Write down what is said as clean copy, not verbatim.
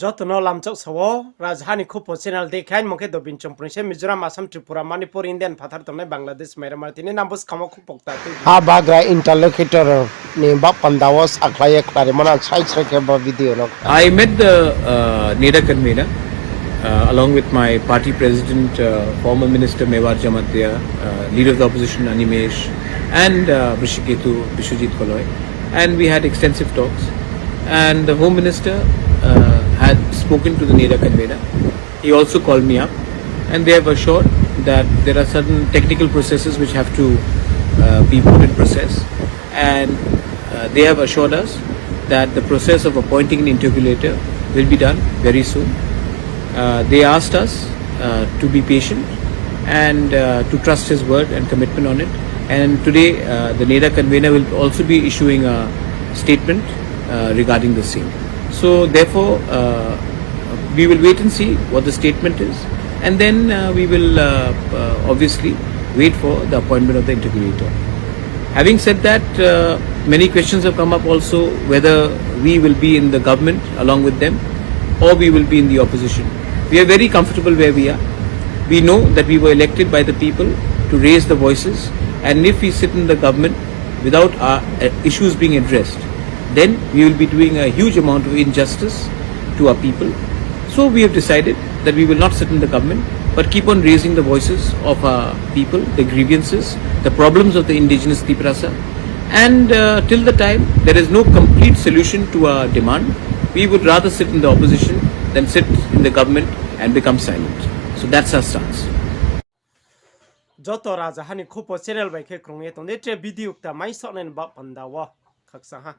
Jotono lamchok sawo Rajhani Kupo channel dekhain moke dobin chomprise Mizoram Assam Tripura Manipur Indian phathar tonne Bangladesh Myanmar tini nambos khamo khupokta Habagra Interlocutor ni bap pandawas aklaya klarimana side video no. I met the NEDA convener along with my party president, former minister Mewar Jamatya, leader of the opposition Animesh, and Brishiketu Bishwajit Koloy, and we had extensive talks. And the home minister had spoken to the NEDA convener. He also called me up, and they have assured that there are certain technical processes which have to be put in process, and they have assured us that the process of appointing an interlocutor will be done very soon. They asked us to be patient and to trust his word and commitment on it. And today the NEDA convener will also be issuing a statement regarding the same. So therefore we will wait and see what the statement is, and then we will obviously wait for the appointment of the interlocutor. Having said that, many questions have come up also whether we will be in the government along with them or we will be in the opposition. We are very comfortable where we are. We know that we were elected by the people to raise the voices, and if we sit in the government without our issues being addressed, then we will be doing a huge amount of injustice to our people. So we have decided that we will not sit in the government but keep on raising the voices of our people, the grievances, the problems of the indigenous Tripura, and till the time there is no complete solution to our demand, we would rather sit in the opposition than sit in the government and become silent. So that's our stance. Joto Rajhani Kupo channel by ke krunge tonne tre video ta mai sonen ba pandawa khaksa ha